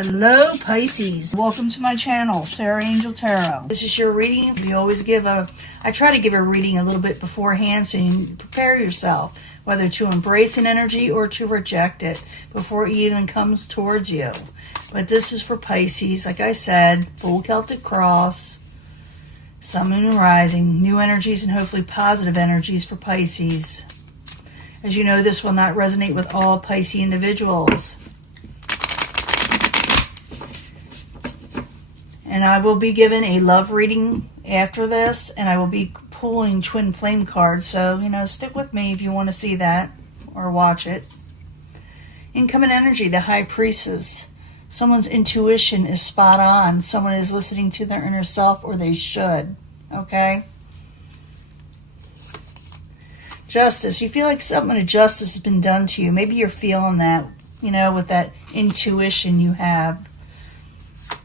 Hello Pisces, welcome to my channel, Sarah Angel Tarot. This is your reading. I try to give a reading a little bit beforehand so you can prepare yourself, whether to embrace an energy or to reject it before it even comes towards you. But this is for Pisces, like I said, full Celtic cross, sun, moon, and rising, new energies and hopefully positive energies for Pisces. As you know, this will not resonate with all Pisces individuals. And I will be given a love reading after this, and I will be pulling twin flame cards. So, stick with me if you want to see that or watch it. Incoming energy, the High Priestess. Someone's intuition is spot on. Someone is listening to their inner self, or they should. Okay? Justice. You feel like something of justice has been done to you. Maybe you're feeling that, with that intuition you have.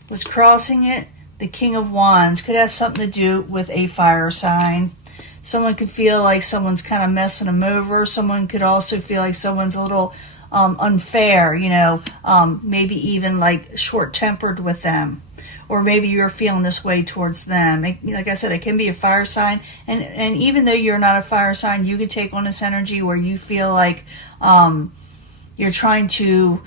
What's crossing it? The King of Wands. Could have something to do with a fire sign. Someone could feel like someone's kind of messing them over. Someone could also feel like someone's a little unfair, maybe even like short-tempered with them. Or maybe you're feeling this way towards them. Like I said, it can be a fire sign. And even though you're not a fire sign, you could take on this energy where you feel like you're trying to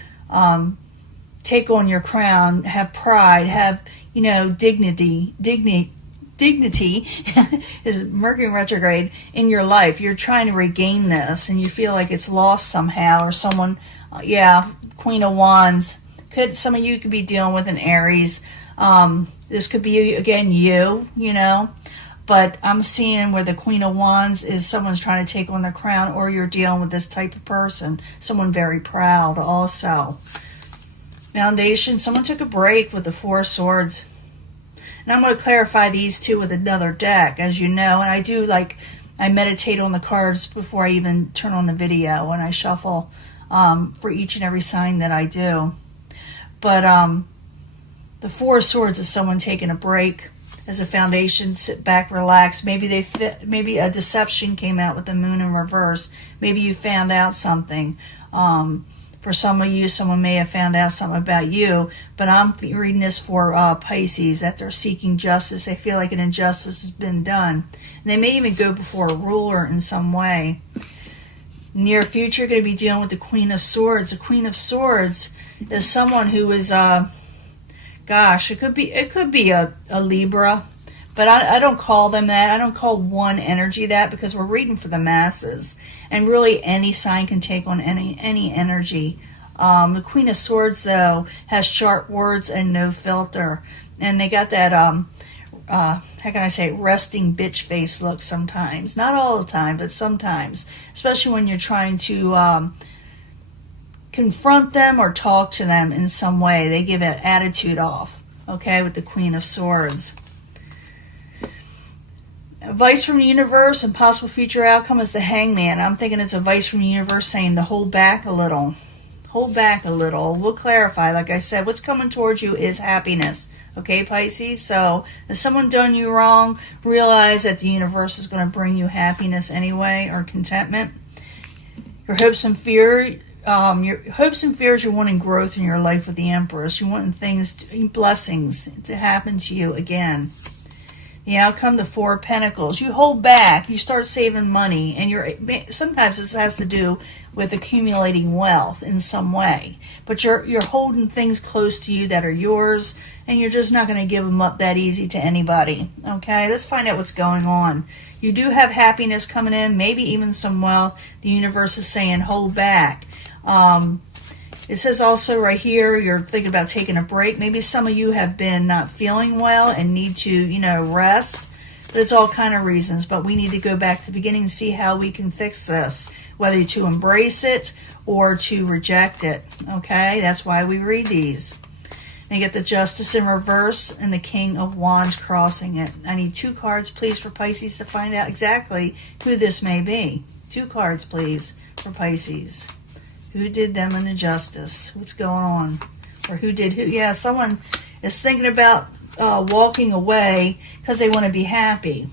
take on your crown, have pride, have, dignity is Mercury retrograde in your life. You're trying to regain this and you feel like it's lost somehow, or someone, Queen of Wands. Some of you could be dealing with an Aries. This could be, again, you, but I'm seeing where the Queen of Wands is someone's trying to take on their crown, or you're dealing with this type of person, someone very proud also. Foundation, someone took a break with the Four of Swords. And I'm going to clarify these two with another deck, as you know. And I do, I meditate on the cards before I even turn on the video, and I shuffle for each and every sign that I do. But the Four of Swords is someone taking a break. As a foundation, sit back, relax. Maybe maybe a deception came out with the moon in reverse. Maybe you found out something. For some of you, someone may have found out something about you, but I'm reading this for Pisces, that they're seeking justice. They feel like an injustice has been done. And they may even go before a ruler in some way. Near future, you're going to be dealing with the Queen of Swords. The Queen of Swords is someone who is, it could be a Libra, but I don't call them that. I don't call one energy that, because we're reading for the masses. And really any sign can take on any energy. The Queen of Swords, though, has sharp words and no filter. And they got that, how can I say, resting bitch face look sometimes. Not all the time, but sometimes. Especially when you're trying to confront them or talk to them in some way. They give an attitude off, okay, with the Queen of Swords. Advice from the universe and possible future outcome is the Hangman. I'm thinking it's advice from the universe saying to hold back a little. Hold back a little. We'll clarify. Like I said, what's coming towards you is happiness. Okay, Pisces? So if someone done you wrong, realize that the universe is going to bring you happiness anyway, or contentment. Your hopes and fears, you're wanting growth in your life with the Empress. You're wanting blessings to happen to you again. The outcome, the Four of Pentacles. You hold back. You start saving money. And sometimes this has to do with accumulating wealth in some way. But you're holding things close to you that are yours. And you're just not going to give them up that easy to anybody. Okay, let's find out what's going on. You do have happiness coming in. Maybe even some wealth. The universe is saying hold back. It says also right here, you're thinking about taking a break. Maybe some of you have been not feeling well and need to, rest. But it's all kind of reasons. But we need to go back to the beginning and see how we can fix this. Whether to embrace it or to reject it. Okay? That's why we read these. Then you get the Justice in reverse and the King of Wands crossing it. I need 2 cards, please, for Pisces to find out exactly who this may be. 2 cards, please, for Pisces. Who did them an injustice? What's going on? Or who did who? Yeah, someone is thinking about walking away because they want to be happy.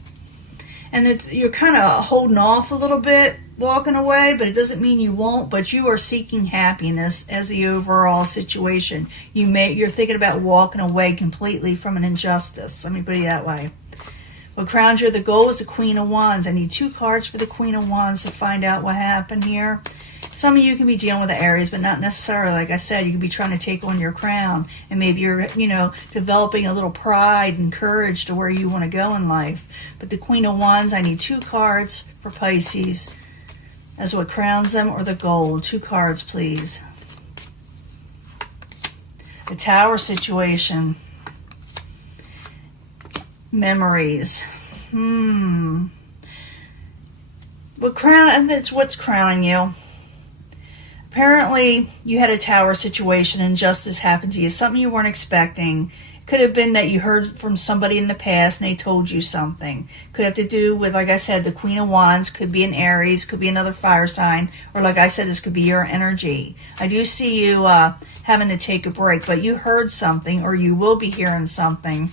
And you're kind of holding off a little bit walking away, but it doesn't mean you won't, but you are seeking happiness as the overall situation. You're thinking about walking away completely from an injustice. Let me put it that way. What crowns you the goal is the Queen of Wands. I need 2 cards for the Queen of Wands to find out what happened here. Some of you can be dealing with the Aries, but not necessarily. Like I said, you could be trying to take on your crown, and maybe you're, developing a little pride and courage to where you want to go in life. But the Queen of Wands, I need 2 cards for Pisces as what crowns them, or the gold. 2 cards, please. The Tower situation. Memories. What's crowning you? Apparently, you had a Tower situation, and injustice happened to you. Something you weren't expecting. Could have been that you heard from somebody in the past and they told you something. Could have to do with, like I said, the Queen of Wands. Could be an Aries. Could be another fire sign. Or like I said, this could be your energy. I do see you having to take a break, but you heard something, or you will be hearing something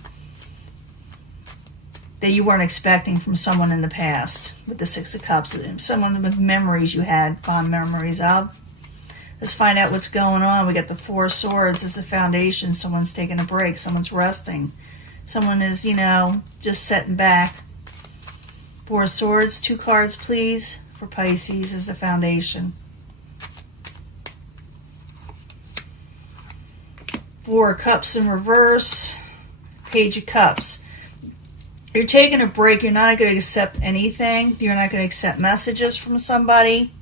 that you weren't expecting from someone in the past with the 6 of Cups. Someone with memories you had, fond memories of. Let's find out what's going on. We got the 4 of Swords as the foundation. Someone's taking a break. Someone's resting. Someone is, just sitting back. 4 of Swords, 2 cards, please, for Pisces as the foundation. 4 of Cups in reverse. Page of Cups. You're taking a break. You're not going to accept anything. You're not going to accept messages from somebody.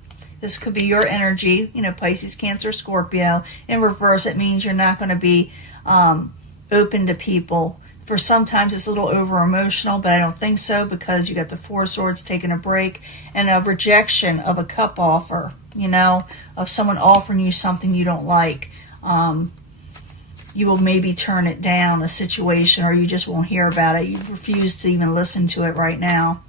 This could be your energy, Pisces, Cancer, Scorpio. In reverse, it means you're not going to be open to people. For sometimes it's a little over-emotional, but I don't think so, because you got the 4 of Swords taking a break and a rejection of a cup offer, of someone offering you something you don't like. You will maybe turn it down, a situation, or you just won't hear about it. You refuse to even listen to it right now.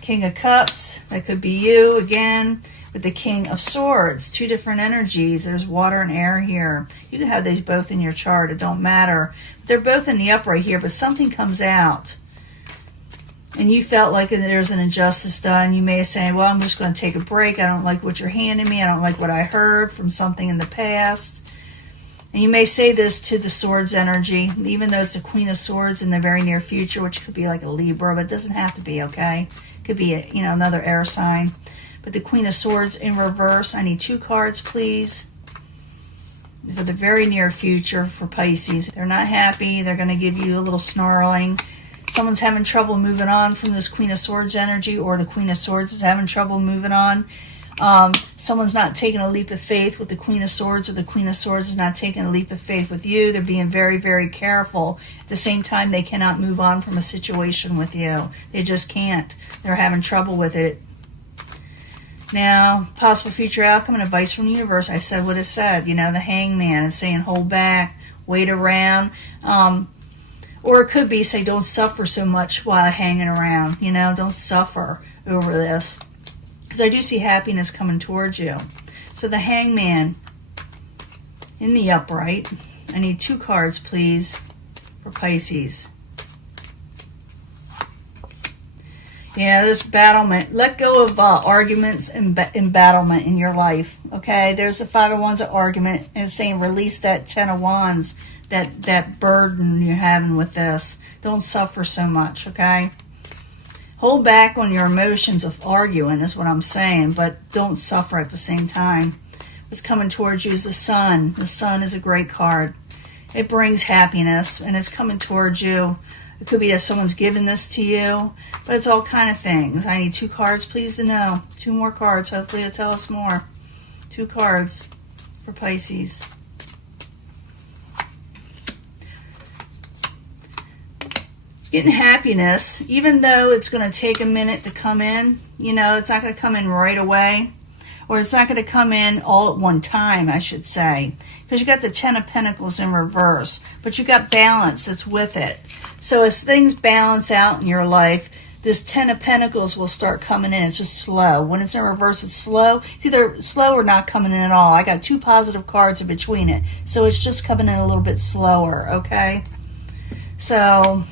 King of Cups, that could be you again, with the King of Swords. 2 different energies. There's water and air here. You can have these both in your chart. It don't matter. They're both in the upright here, but something comes out. And you felt like there's an injustice done. You may say, well, I'm just going to take a break. I don't like what you're handing me. I don't like what I heard from something in the past. And you may say this to the Swords energy, even though it's the Queen of Swords in the very near future, which could be like a Libra, but it doesn't have to be, okay? Could be another air sign. But the Queen of Swords in reverse, I need 2 cards, please, for the very near future for Pisces. They're not happy. They're going to give you a little snarling. Someone's having trouble moving on from this Queen of Swords energy, or the Queen of Swords is having trouble moving on. Someone's not taking a leap of faith with the Queen of Swords, or the Queen of Swords is not taking a leap of faith with you. They're being very, very careful. At the same time, they cannot move on from a situation with you. They just can't. They're having trouble with it. Now, possible future outcome and advice from the universe. I said what it said. The Hangman is saying hold back, wait around. Or it could be say don't suffer so much while hanging around. Don't suffer over this. Because I do see happiness coming towards you. So the Hangman in the upright. I need 2 cards, please, for Pisces. Yeah, there's battlement. Let go of arguments and embattlement in your life. Okay, there's the 5 of Wands of argument, and it's saying release that 10 of Wands, that burden you're having with this. Don't suffer so much, okay? Hold back on your emotions of arguing is what I'm saying, but don't suffer at the same time. What's coming towards you is the Sun. The Sun is a great card. It brings happiness, and it's coming towards you. It could be that someone's giving this to you, but it's all kind of things. I need 2 cards, please, to know. 2 more cards. Hopefully it'll tell us more. 2 cards for Pisces. Getting happiness, even though it's going to take a minute to come in. It's not going to come in right away. Or it's not going to come in all at one time, I should say. Because you got the 10 of Pentacles in reverse. But you got balance that's with it. So as things balance out in your life, this 10 of Pentacles will start coming in. It's just slow. When it's in reverse, it's slow. It's either slow or not coming in at all. I got 2 positive cards in between it. So it's just coming in a little bit slower, okay? So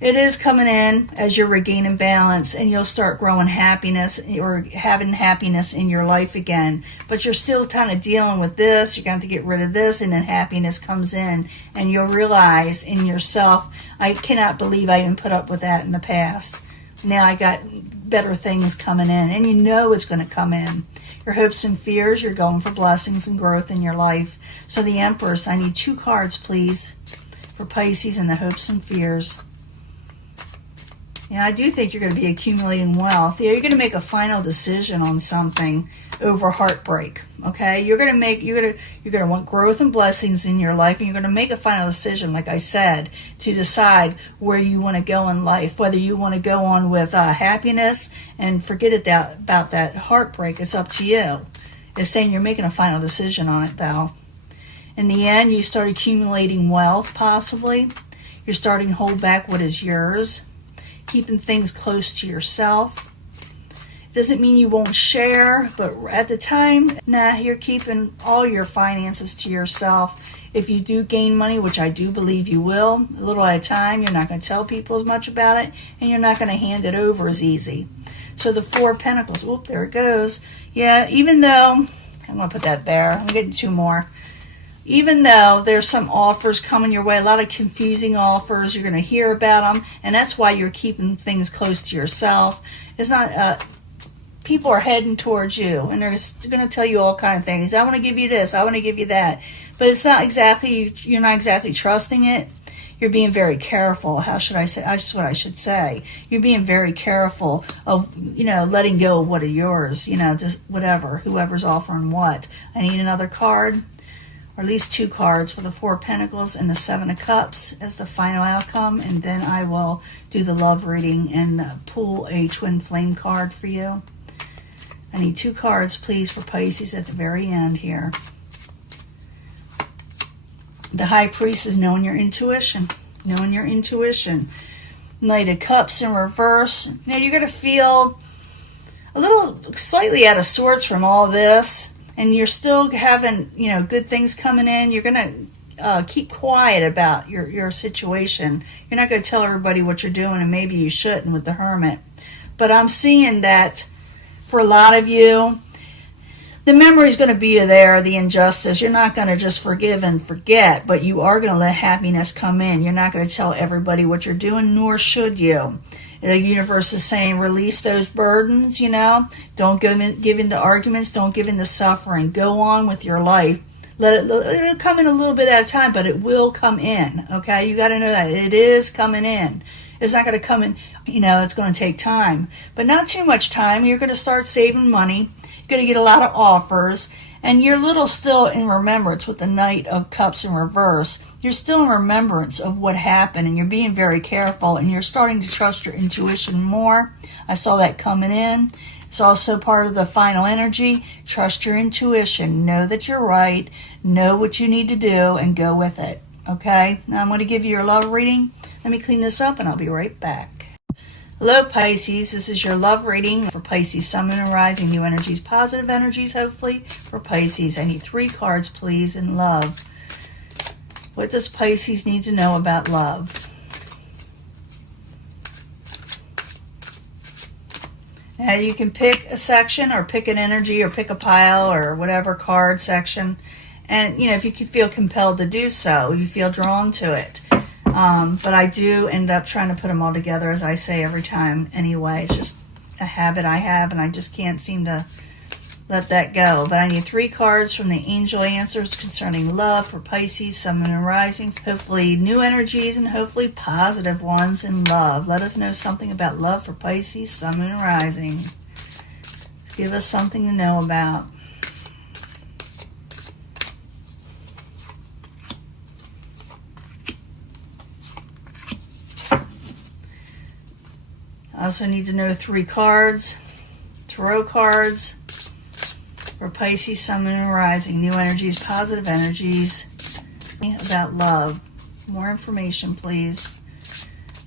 It is coming in as you're regaining balance, and you'll start growing happiness or having happiness in your life again. But you're still kind of dealing with this. You're going to get rid of this, and then happiness comes in, and you'll realize in yourself, I cannot believe I even put up with that in the past. Now I got better things coming in, and you know it's going to come in. Your hopes and fears, you're going for blessings and growth in your life. So the Empress, I need 2 cards, please, for Pisces and the hopes and fears. Yeah, I do think you're going to be accumulating wealth. You're going to make a final decision on something over heartbreak. Okay, you're going to want growth and blessings in your life, and you're going to make a final decision, like I said, to decide where you want to go in life. Whether you want to go on with happiness and forget about that heartbreak, it's up to you. It's saying you're making a final decision on it, though. In the end, you start accumulating wealth. Possibly, you're starting to hold back what is yours. Keeping things close to yourself. Doesn't mean you won't share, but at the time, you're keeping all your finances to yourself. If you do gain money, which I do believe you will, a little at a time, you're not going to tell people as much about it, and you're not going to hand it over as easy. So the 4 of Pentacles, oop, there it goes. Yeah, even though, I'm going to put that there, I'm getting 2 more. Even though there's some offers coming your way, a lot of confusing offers, you're going to hear about them, and that's why you're keeping things close to yourself. It's not, people are heading towards you, and they're going to tell you all kinds of things. I want to give you this, I want to give you that. But it's not exactly, you're not exactly trusting it. You're being very careful. How should I say? That's just what I should say. You're being very careful of, letting go of what are yours, just whatever, whoever's offering what. I need another card. Or at least 2 cards for the 4 of Pentacles and the 7 of Cups as the final outcome. And then I will do the love reading and pull a twin flame card for you. I need 2 cards, please, for Pisces at the very end here. The High Priest is knowing your intuition. Knowing your intuition. Knight of Cups in reverse. Now you're going to feel a little slightly out of sorts from all this. And you're still having, good things coming in. You're going to keep quiet about your situation. You're not going to tell everybody what you're doing, and maybe you shouldn't with the Hermit. But I'm seeing that for a lot of you, the memory's going to be there, the injustice. You're not going to just forgive and forget, but you are going to let happiness come in. You're not going to tell everybody what you're doing, nor should you. The universe is saying release those burdens, Don't give in to arguments. Don't give in to suffering. Go on with your life. It'll come in a little bit at a time, but it will come in, okay? You got to know that. It is coming in. It's not going to come in, it's going to take time. But not too much time. You're going to start saving money. You're going to get a lot of offers. And you're little still in remembrance with the Knight of Cups in reverse. You're still in remembrance of what happened, and you're being very careful, and you're starting to trust your intuition more. I saw that coming in. It's also part of the final energy. Trust your intuition. Know that you're right. Know what you need to do, and go with it. Okay? Now I'm going to give you your love reading. Let me clean this up, and I'll be right back. Hello, Pisces. This is your love reading for Pisces, Sun, Moon, and Rising. New energies, positive energies, hopefully, for Pisces. I need 3 cards, please, in love. What does Pisces need to know about love? Now, you can pick a section or pick an energy or pick a pile or whatever card section. And, if you feel compelled to do so, you feel drawn to it. But I do end up trying to put them all together, as I say every time anyway. It's just a habit I have, and I just can't seem to let that go. But I need 3 cards from the angel answers concerning love for Pisces, Sun, Moon, and Rising. Hopefully new energies and hopefully positive ones in love. Let us know something about love for Pisces, Sun, Moon, and Rising. Give us something to know about. I also need to know 3 cards, tarot cards for Pisces, Sun, Moon, and Rising. New energies, positive energies about love. More information, please,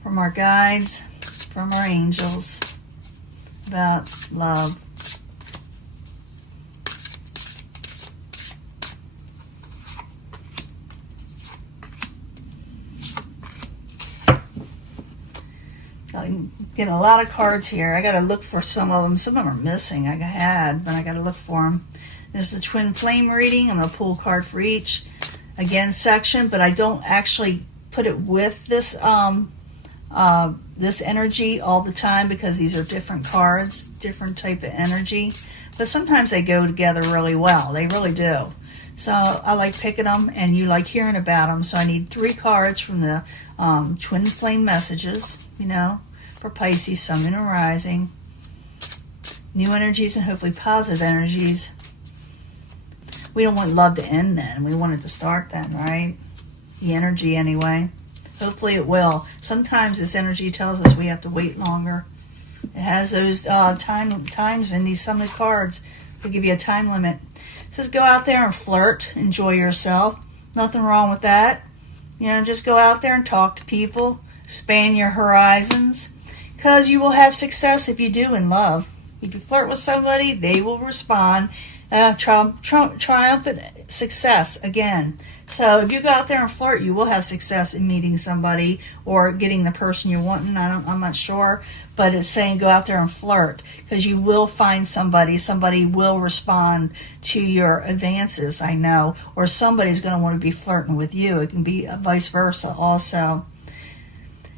from our guides, from our angels about love. getting a lot of cards here. I got to look for some of them. Some of them are missing. I had, but I got to look for them. This is the twin flame reading. I'm going to pull a card for each, again, section, but I don't actually put it with this this energy all the time because these are different cards, different type of energy. But sometimes they go together really well. They really do. So I like picking them, and you like hearing about them. So I need 3 cards from the twin flame messages, for Pisces, Sun, Moon, and Rising. New energies and hopefully positive energies. We don't want love to end then. We want it to start then, right? The energy anyway. Hopefully it will. Sometimes this energy tells us we have to wait longer. It has those times in some of the cards. They give you a time limit. It says go out there and flirt. Enjoy yourself. Nothing wrong with that. Just go out there and talk to people. Expand your horizons. Because you will have success if you do in love. If you flirt with somebody, they will respond. Triumphant success again. So if you go out there and flirt, you will have success in meeting somebody or getting the person you're wanting. I'm not sure, but it's saying go out there and flirt because you will find somebody. Somebody will respond to your advances, I know, or somebody's going to want to be flirting with you. It can be vice versa also.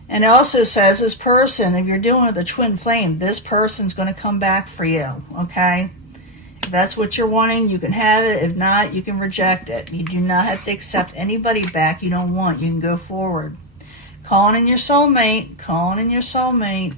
And it also says this person, if you're doing with a twin flame, this person's going to come back for you, okay? If that's what you're wanting, you can have it. If not, you can reject it. You do not have to accept anybody back you don't want. You can go forward. Calling in your soulmate. Calling in your soulmate.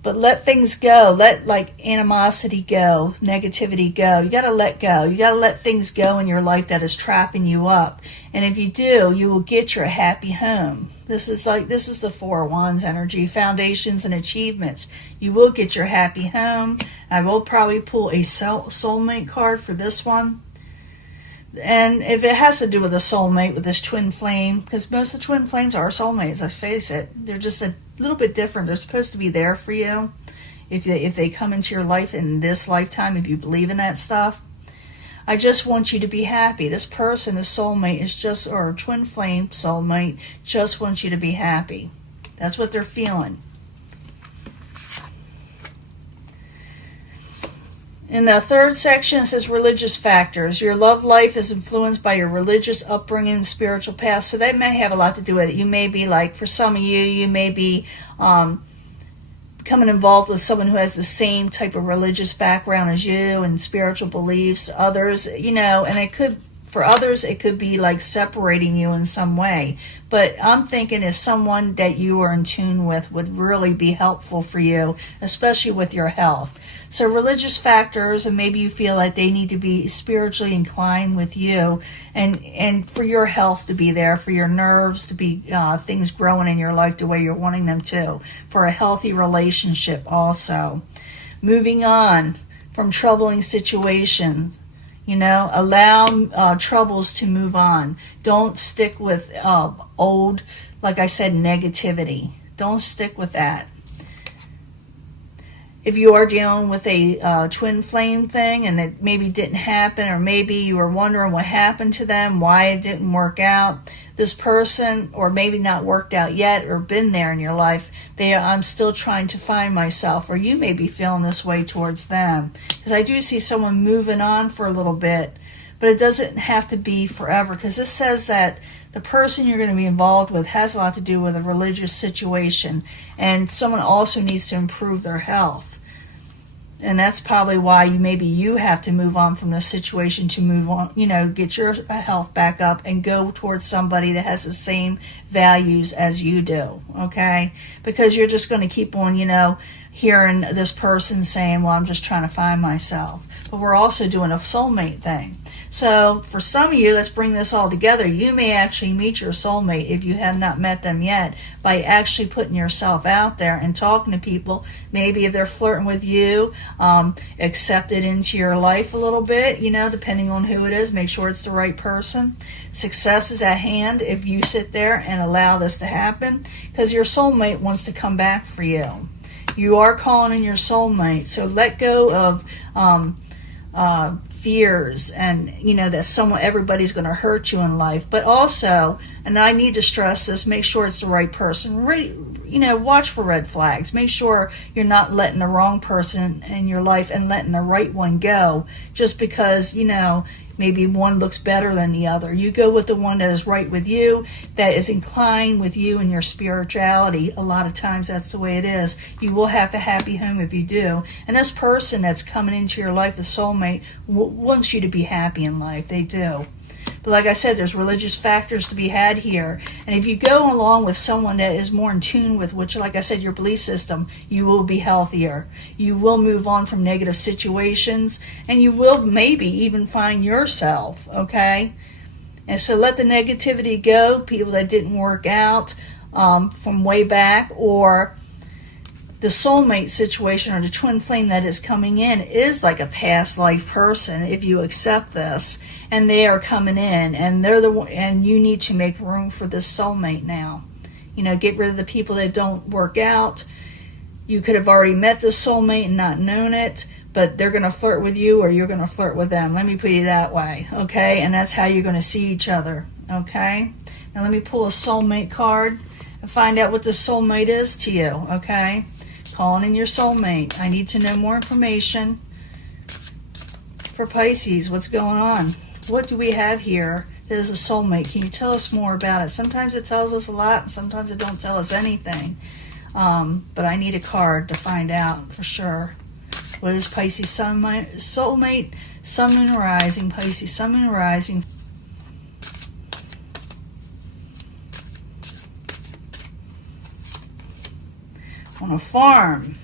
But let things go. Let animosity go. Negativity go. You got to let go. You got to let things go in your life that is trapping you up. And if you do, you will get your happy home. This is the Four of Wands energy, foundations and achievements. You will get your happy home. I will probably pull a soulmate card for this one. And if it has to do with a soulmate, with this twin flame, because most of the twin flames are soulmates, let's face it. They're just a little bit different. They're supposed to be there for you if they come into your life in this lifetime, if you believe in that stuff. I just want you to be happy. This person, this soulmate, or twin flame soulmate, just wants you to be happy. That's what they're feeling. In the third section, it says religious factors. Your love life is influenced by your religious upbringing and spiritual path. So that may have a lot to do with it. You may be for some of you, you may be becoming involved with someone who has the same type of religious background as you and spiritual beliefs. Others, and for others, it could be separating you in some way. But I'm thinking as someone that you are in tune with would really be helpful for you, especially with your health. So religious factors, and maybe you feel like they need to be spiritually inclined with you, and for your health to be there, for your nerves to be things growing in your life the way you're wanting them to, for a healthy relationship also. Moving on from troubling situations. Allow troubles to move on. Don't stick with old, like I said, negativity. Don't stick with that. If you are dealing with a twin flame thing and it maybe didn't happen, or maybe you were wondering what happened to them, why it didn't work out, this person, or maybe not worked out yet or been there in your life, I'm still trying to find myself, or you may be feeling this way towards them. Because I do see someone moving on for a little bit, but it doesn't have to be forever, because this says that the person you're going to be involved with has a lot to do with a religious situation, and someone also needs to improve their health. And that's probably why you have to move on from this situation to move on, get your health back up and go towards somebody that has the same values as you do, okay? Because you're just going to keep on, hearing this person saying, well, I'm just trying to find myself. But we're also doing a soulmate thing. So for some of you, let's bring this all together. You may actually meet your soulmate if you have not met them yet by actually putting yourself out there and talking to people. Maybe if they're flirting with you, accept it into your life a little bit, depending on who it is. Make sure it's the right person. Success is at hand if you sit there and allow this to happen, because your soulmate wants to come back for you. You are calling in your soulmate, so let go of fears, and that everybody's going to hurt you in life. But also, and I need to stress this, make sure it's the right person. Watch for red flags. Make sure you're not letting the wrong person in your life and letting the right one go just because maybe one looks better than the other. You go with the one that is right with you, that is inclined with you and your spirituality. A lot of times that's the way it is. You will have a happy home if you do. And this person that's coming into your life, the soulmate, wants you to be happy in life. They do. But like I said, there's religious factors to be had here. And if you go along with someone that is more in tune with, which, like I said, your belief system, you will be healthier. You will move on from negative situations, and you will maybe even find yourself, okay? And so let the negativity go, people that didn't work out from way back, or the soulmate situation or the twin flame that is coming in is like a past life person if you accept this, and they are coming in, and and you need to make room for this soulmate now. Get rid of the people that don't work out. You could have already met this soulmate and not known it, but they're going to flirt with you or you're going to flirt with them. Let me put it that way, okay? And that's how you're going to see each other, okay? Now let me pull a soulmate card and find out what the soulmate is to you, okay? Calling in your soulmate. I need to know more information for Pisces. What's going on? What do we have here that is a soulmate? Can you tell us more about it? Sometimes it tells us a lot, and sometimes it don't tell us anything. But I need a card to find out for sure. What is Pisces soulmate? Sun, Moon, Rising. Pisces, Sun, Moon, Rising. On a farm.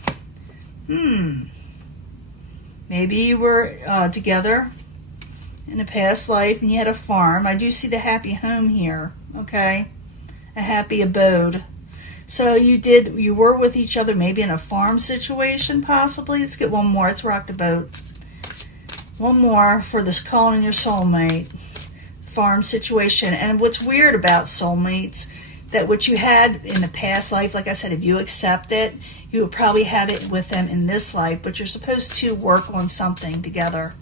Maybe you were together in a past life and you had a farm. I do see the happy home here, okay? A happy abode. So you were with each other maybe in a farm situation possibly. Let's get one more. Let's rock the boat. One more for this calling in your soulmate. Farm situation. And what's weird about soulmates, that what you had in the past life, like I said, if you accept it, you would probably have it with them in this life, but you're supposed to work on something together.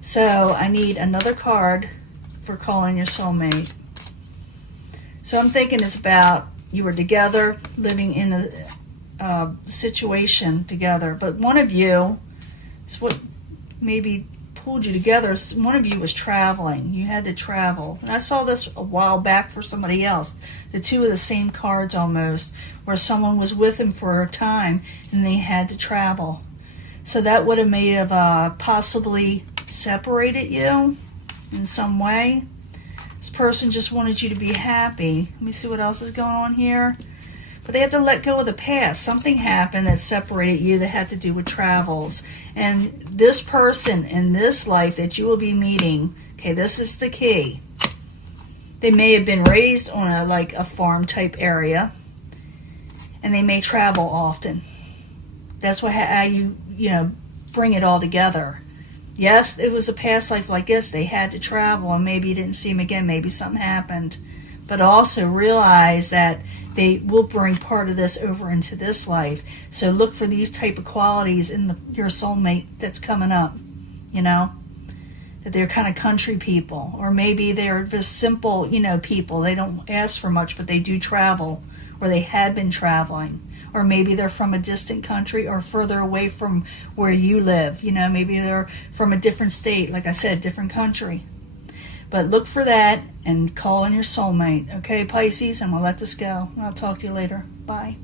So I need another card for calling your soulmate. So I'm thinking it's about you were together, living in a situation together, but one of you, it's what maybe pulled you together, one of you was traveling. You had to travel. And I saw this a while back for somebody else. The two of the same cards almost, where someone was with them for a time and they had to travel. So that would have made have possibly separated you in some way. This person just wanted you to be happy. Let me see what else is going on here. But they have to let go of the past. Something happened that separated you that had to do with travels. And this person in this life that you will be meeting, okay, this is the key. They may have been raised on a farm type area, and they may travel often. That's how you bring it all together. Yes, it was a past life like this. They had to travel, and maybe you didn't see them again. Maybe something happened. But also realize that they will bring part of this over into this life. So look for these type of qualities in your soulmate that's coming up, that they're kind of country people, or maybe they're just simple, people. They don't ask for much, but they do travel, or they had been traveling, or maybe they're from a distant country or further away from where you live. Maybe they're from a different state, like I said, different country. But look for that and call in your soulmate. Okay, Pisces, I'm going to let this go. I'll talk to you later. Bye.